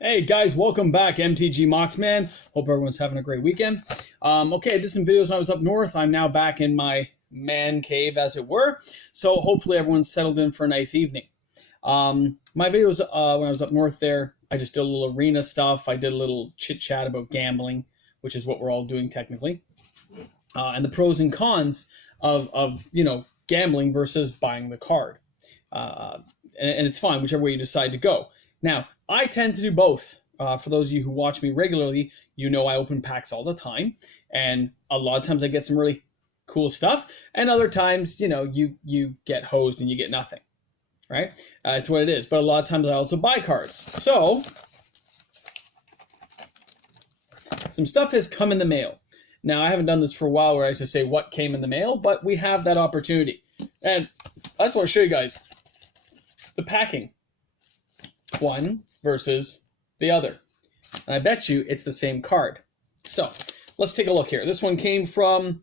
Hey guys, welcome back, MTG Moxman. Hope everyone's having a great weekend. Okay, I did some videos when I was up north. I'm now back in my man cave, as it were. So hopefully everyone's settled in for a nice evening. My videos when I was up north there, I just did a little arena stuff. I did a little chit chat about gambling, which is what we're all doing technically, and the pros and cons of gambling versus buying the card. And it's fine whichever way you decide to go. Now, I tend to do both. For those of you who watch me regularly, you know I open packs all the time, and a lot of times I get some really cool stuff, and other times, you get hosed and you get nothing, right? It's what it is. But a lot of times I also buy cards. So, some stuff has come in the mail. Now, I haven't done this for a while where I used to say what came in the mail, but we have that opportunity. And I just want to show you guys the packing. One versus the other. And I bet you it's the same card. So, let's take a look here. This one came from,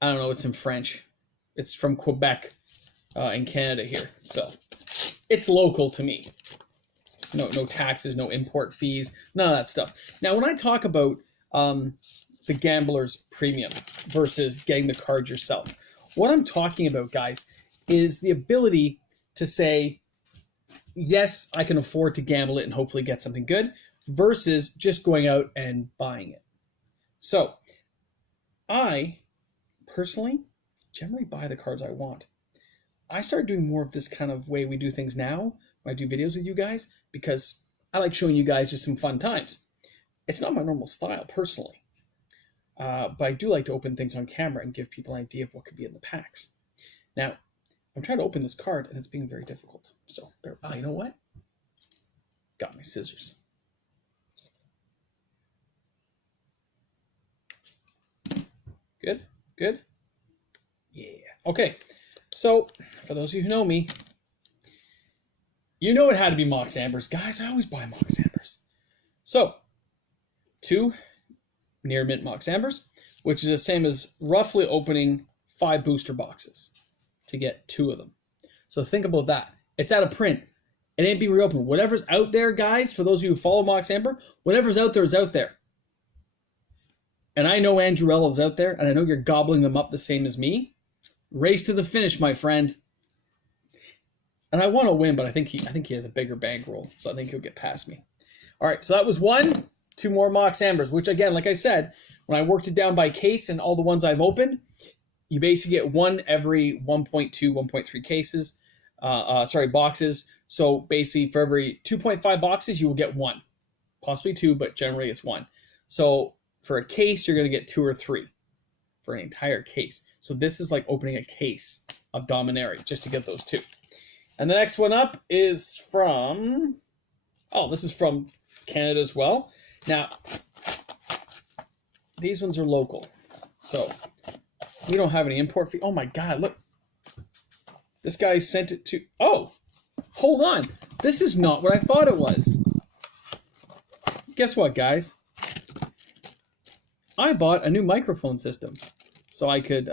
I don't know, it's in French. It's from Quebec in Canada here. So, it's local to me. No taxes, no import fees, none of that stuff. Now, when I talk about the gambler's premium versus getting the card yourself, what I'm talking about, guys, is the ability to say, yes, I can afford to gamble it and hopefully get something good, versus just going out and buying it. So, I personally generally buy the cards I want. I started doing more of this kind of way we do things now when I do videos with you guys because I like showing you guys just some fun times. It's not my normal style personally, but I do like to open things on camera and give people an idea of what could be in the packs. Now, I'm trying to open this card, and it's being very difficult. So, you know what? Got my scissors. Good? Good? Yeah. Okay. So, for those of you who know me, you know it had to be Mox Ambers. Guys, I always buy Mox Ambers. So, 2 near mint Mox Ambers, which is the same as roughly opening 5 booster boxes to get 2 of them. So think about that. It's out of print. It ain't being reopened. Whatever's out there, guys, for those of you who follow Mox Amber, whatever's out there is out there. And I know Andrewella is out there, and I know you're gobbling them up the same as me. Race to the finish, my friend. And I want to win, but I think he has a bigger bankroll, so I think he'll get past me. All right, so that was 1. 2 more Mox Ambers, which again, like I said, when I worked it down by case and all the ones I've opened, you basically get 1 every 1.2, 1.3 cases, boxes. So basically for every 2.5 boxes, you will get 1, possibly 2, but generally it's 1. So for a case, you're going to get 2 or 3 for an entire case. So this is like opening a case of Dominaria just to get those 2. And the next one up is from, this is from Canada as well. Now, these ones are local. So we don't have any import fee. Oh my God, look. This guy sent it to, hold on. This is not what I thought it was. Guess what, guys? I bought a new microphone system so I could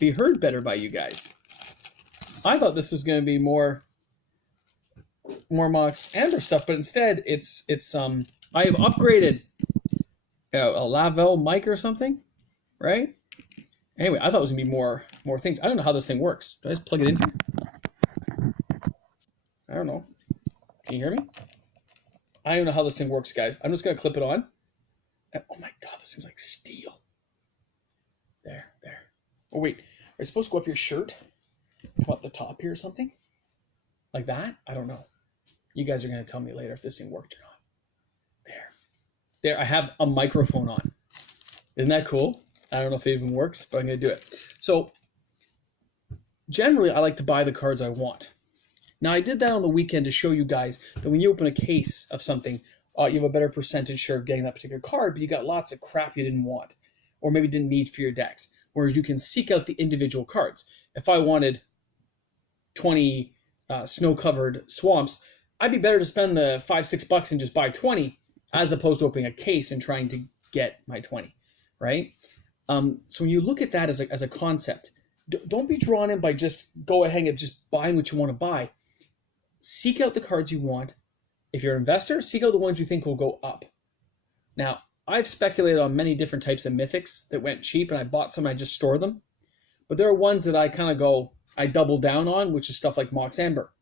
be heard better by you guys. I thought this was going to be more Mox Amber stuff, but instead it's I have upgraded a Lavelle mic or something, right? Anyway, I thought it was going to be more things. I don't know how this thing works. Do I just plug it in here? I don't know. Can you hear me? I don't know how this thing works, guys. I'm just going to clip it on. And, oh my God, this thing's like steel. There. Oh, wait. Are you supposed to go up your shirt? Come up the top here or something? Like that? I don't know. You guys are going to tell me later if this thing worked or not. There, I have a microphone on. Isn't that cool? I don't know if it even works, but I'm going to do it. So, generally, I like to buy the cards I want. Now, I did that on the weekend to show you guys that when you open a case of something, you have a better percentage share of getting that particular card, but you got lots of crap you didn't want, or maybe didn't need for your decks. Whereas you can seek out the individual cards. If I wanted 20 snow-covered swamps, I'd be better to spend the $5-6 and just buy 20, as opposed to opening a case and trying to get my 20, right? So when you look at that as a concept, don't be drawn in by just go ahead and just buying what you want to buy. Seek out the cards you want, If you're an investor, seek out the ones you think will go up. Now, I've speculated on many different types of mythics that went cheap, and I bought some and I just store them. But there are ones that I kind of go, I double down on, which is stuff like Mox Amber.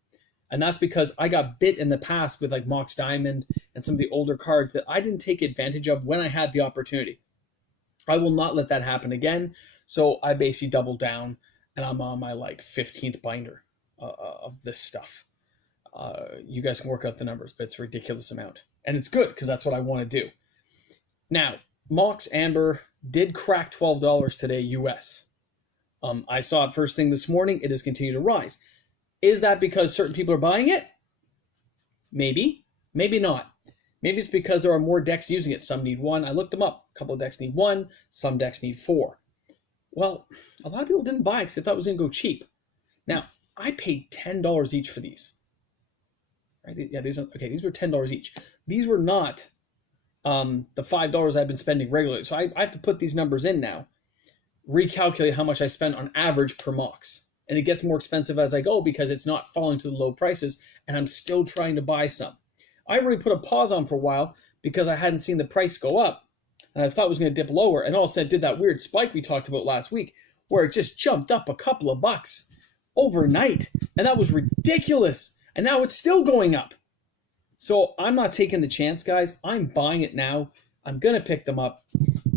And that's because I got bit in the past with like Mox Diamond and some of the older cards that I didn't take advantage of when I had the opportunity. I will not let that happen again. So I basically double down, and I'm on my like 15th binder of this stuff. You guys can work out the numbers, but it's a ridiculous amount. And it's good because that's what I want to do. Now, Mox Amber did crack $12 today US. I saw it first thing this morning. It has continued to rise. Is that because certain people are buying it? Maybe. Maybe not. Maybe it's because there are more decks using it. Some need one. I looked them up. A couple of decks need one. Some decks need four. Well, a lot of people didn't buy it because they thought it was going to go cheap. Now, I paid $10 each for these. Right? Yeah, these were $10 each. These were not the $5 I've been spending regularly. So I have to put these numbers in now, recalculate how much I spend on average per Mox. And it gets more expensive as I go because it's not falling to the low prices, and I'm still trying to buy some. I really put a pause on for a while because I hadn't seen the price go up, and I thought it was going to dip lower, and all of a sudden it did that weird spike we talked about last week where it just jumped up a couple of bucks overnight, and that was ridiculous, and now it's still going up. So I'm not taking the chance, guys. I'm buying it now. I'm going to pick them up,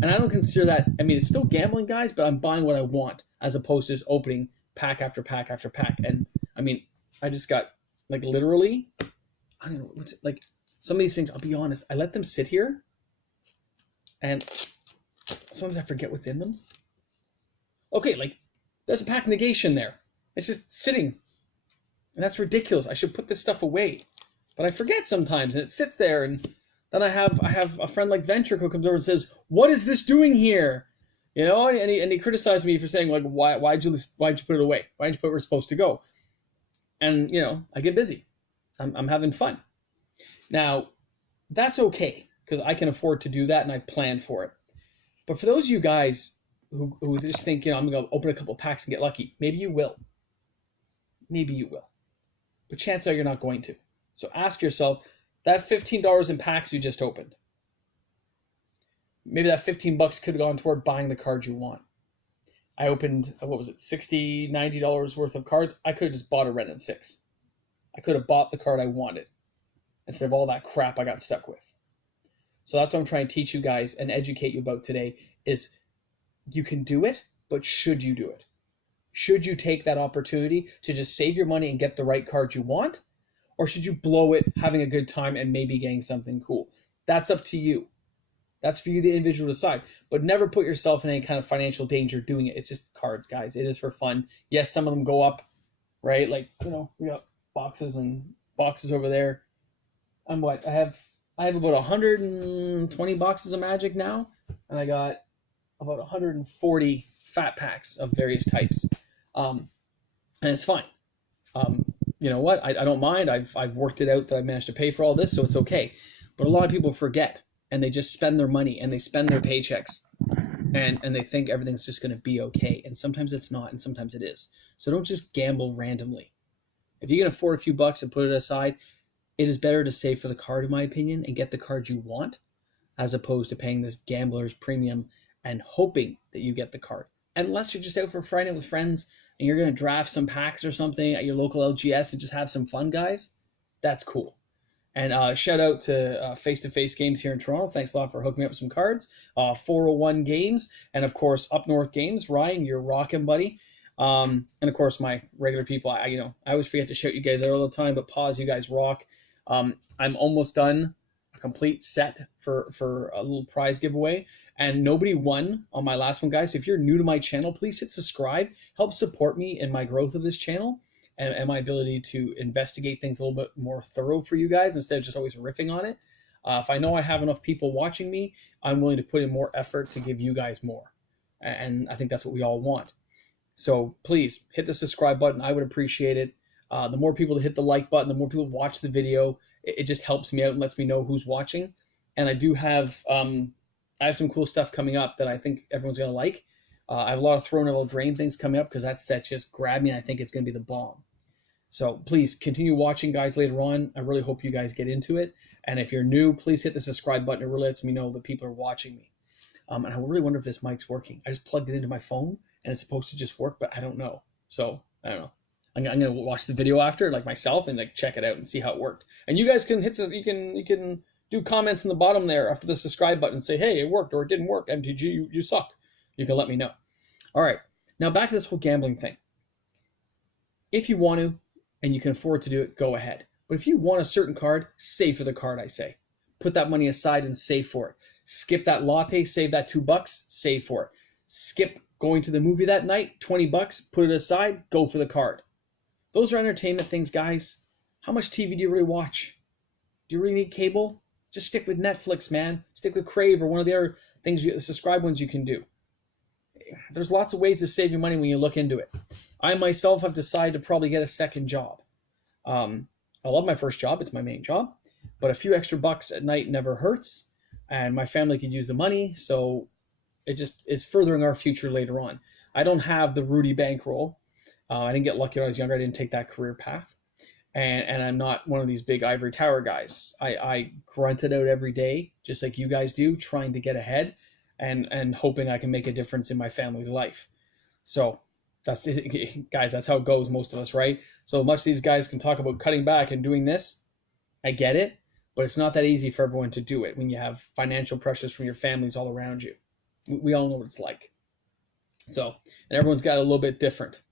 and I don't consider that, I mean, it's still gambling, guys, but I'm buying what I want as opposed to just opening pack after pack after pack. And I mean, I just got like literally, I don't know what's it like. Some of these things, I'll be honest, I let them sit here, and sometimes I forget what's in them. Okay, like there's a pack negation there. It's just sitting, and that's ridiculous. I should put this stuff away, but I forget sometimes, and it sits there. And then I have a friend like Ventric who comes over and says, "What is this doing here?" You know, and he criticized me for saying, like, why'd you put it away? Why didn't you put it where it's supposed to go? And, you know, I get busy. I'm having fun. Now, that's okay, because I can afford to do that, and I planned for it. But for those of you guys who just think, you know, I'm going to open a couple packs and get lucky, maybe you will. Maybe you will. But chances are you're not going to. So ask yourself, that $15 in packs you just opened, maybe that $15 could have gone toward buying the card you want. I opened, what was it, $60, $90 worth of cards. I could have just bought a Ren and 6. I could have bought the card I wanted instead of all that crap I got stuck with. So that's what I'm trying to teach you guys and educate you about today is you can do it, but should you do it? Should you take that opportunity to just save your money and get the right card you want? Or should you blow it, having a good time, and maybe getting something cool? That's up to you. That's for you, the individual, to decide. But never put yourself in any kind of financial danger doing it. It's just cards, guys. It is for fun. Yes, some of them go up, right? Like, you know, we got boxes and boxes over there. I have about 120 boxes of Magic now, and I got about 140 fat packs of various types. And it's fine. You know what? I don't mind. I've worked it out that I managed to pay for all this, so it's okay. But a lot of people forget, and they just spend their money and they spend their paychecks, and they think everything's just going to be okay. And sometimes it's not, and sometimes it is. So don't just gamble randomly. If you can afford a few bucks and put it aside, it is better to save for the card, in my opinion, and get the card you want, as opposed to paying this gambler's premium and hoping that you get the card. Unless you're just out for Friday with friends and you're going to draft some packs or something at your local LGS and just have some fun, guys, that's cool. And shout out to Face-to-Face Games here in Toronto. Thanks a lot for hooking me up with some cards. 401 Games, and of course Up North Games. Ryan, you're rocking, buddy. And of course my regular people. I always forget to shout you guys out all the time, but pause, you guys rock. I'm almost done a complete set for a little prize giveaway, and nobody won on my last one, guys. So if you're new to my channel, please hit subscribe. Help support me in my growth of this channel and my ability to investigate things a little bit more thorough for you guys instead of just always riffing on it. If I know I have enough people watching me, I'm willing to put in more effort to give you guys more. And I think that's what we all want. So please hit the subscribe button. I would appreciate it. The more people that hit the like button, the more people watch the video. It just helps me out and lets me know who's watching. And I do have I have some cool stuff coming up that I think everyone's going to like. I have a lot of Throne of Eldraine things coming up because that set just grabbed me, and I think it's going to be the bomb. So please continue watching, guys, later on. I really hope you guys get into it. And if you're new, please hit the subscribe button. It really lets me know that people are watching me. And I really wonder if this mic's working. I just plugged it into my phone and it's supposed to just work, but I don't know. So I don't know. I'm gonna watch the video after, like myself, and like check it out and see how it worked. And you guys can hit this. You can do comments in the bottom there after the subscribe button and say, hey, it worked or it didn't work. MTG, you suck. You can let me know. All right. Now back to this whole gambling thing. If you want to and you can afford to do it, go ahead. But if you want a certain card, save for the card, I say. Put that money aside and save for it. Skip that latte, save that $2, save for it. Skip going to the movie that night, $20, put it aside, go for the card. Those are entertainment things, guys. How much TV do you really watch? Do you really need cable? Just stick with Netflix, man. Stick with Crave or one of the other things, the subscribe ones you can do. There's lots of ways to save your money when you look into it. I myself have decided to probably get a second job. I love my first job. It's my main job. But a few extra bucks at night never hurts. And my family could use the money. So it just is furthering our future later on. I don't have the Rudy bankroll. I didn't get lucky when I was younger. I didn't take that career path. And I'm not one of these big ivory tower guys. I grunt it out every day, just like you guys do, trying to get ahead and hoping I can make a difference in my family's life. So that's it, guys. That's how it goes, most of us, right? So much these guys can talk about cutting back and doing this. I get it, but it's not that easy for everyone to do it when you have financial pressures from your families all around you. We all know what it's like. So, and everyone's got a little bit different,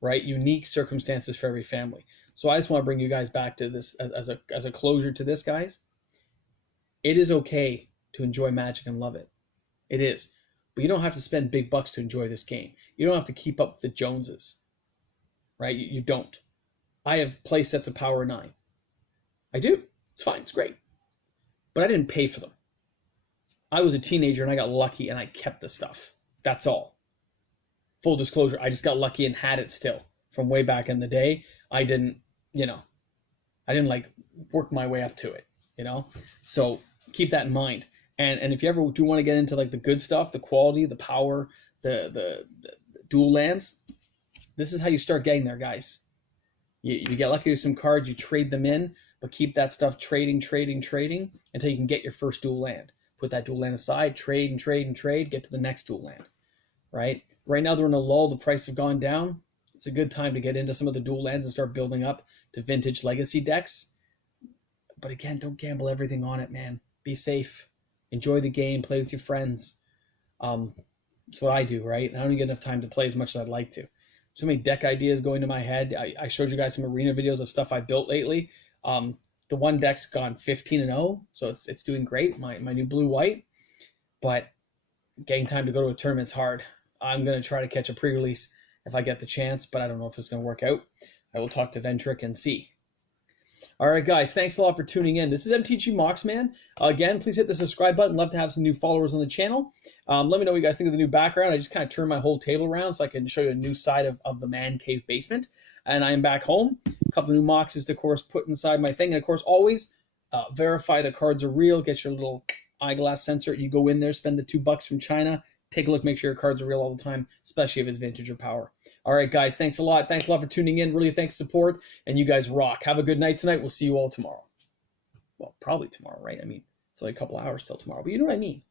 right? Unique circumstances for every family. So I just want to bring you guys back to this as a closure to this, guys. It is okay to enjoy Magic and love it. It is. But you don't have to spend big bucks to enjoy this game. You don't have to keep up with the Joneses, right? You don't. I have play sets of Power 9. I do. It's fine. It's great. But I didn't pay for them. I was a teenager and I got lucky and I kept the stuff. That's all. Full disclosure, I just got lucky and had it still from way back in the day. I didn't, I didn't like work my way up to it, So keep that in mind. And if you ever do want to get into like the good stuff, the quality, the power, the dual lands, this is how you start getting there, guys. You get lucky with some cards, you trade them in, but keep that stuff trading until you can get your first dual land. Put that dual land aside, trade, get to the next dual land, right? Right now they're in a lull, the price have gone down. It's a good time to get into some of the dual lands and start building up to vintage legacy decks. But again, don't gamble everything on it, man. Be safe. Enjoy the game, play with your friends. That's what I do, right? And I don't get enough time to play as much as I'd like to. So many deck ideas going to my head. I showed you guys some arena videos of stuff I built lately. The one deck's gone 15-0, so it's doing great. My new blue-white, but getting time to go to a tournament's hard. I'm going to try to catch a pre-release if I get the chance, but I don't know if it's going to work out. I will talk to Ventric and see. All right, guys, thanks a lot for tuning in. This is MTG Moxman. Again, please hit the subscribe button. Love to have some new followers on the channel. Let me know what you guys think of the new background. I just kind of turned my whole table around so I can show you a new side of the man cave basement. And I am back home. A couple of new Moxes to, of course, put inside my thing. And, of course, always verify the cards are real. Get your little eyeglass sensor. You go in there, spend the $2 from China. Take a look, make sure your cards are real all the time, especially if it's vintage or power. All right, guys, thanks a lot. Thanks a lot for tuning in. Really, thanks for support. And you guys rock. Have a good night tonight. We'll see you all tomorrow. Well, probably tomorrow, right? I mean, it's only a couple hours till tomorrow, but you know what I mean.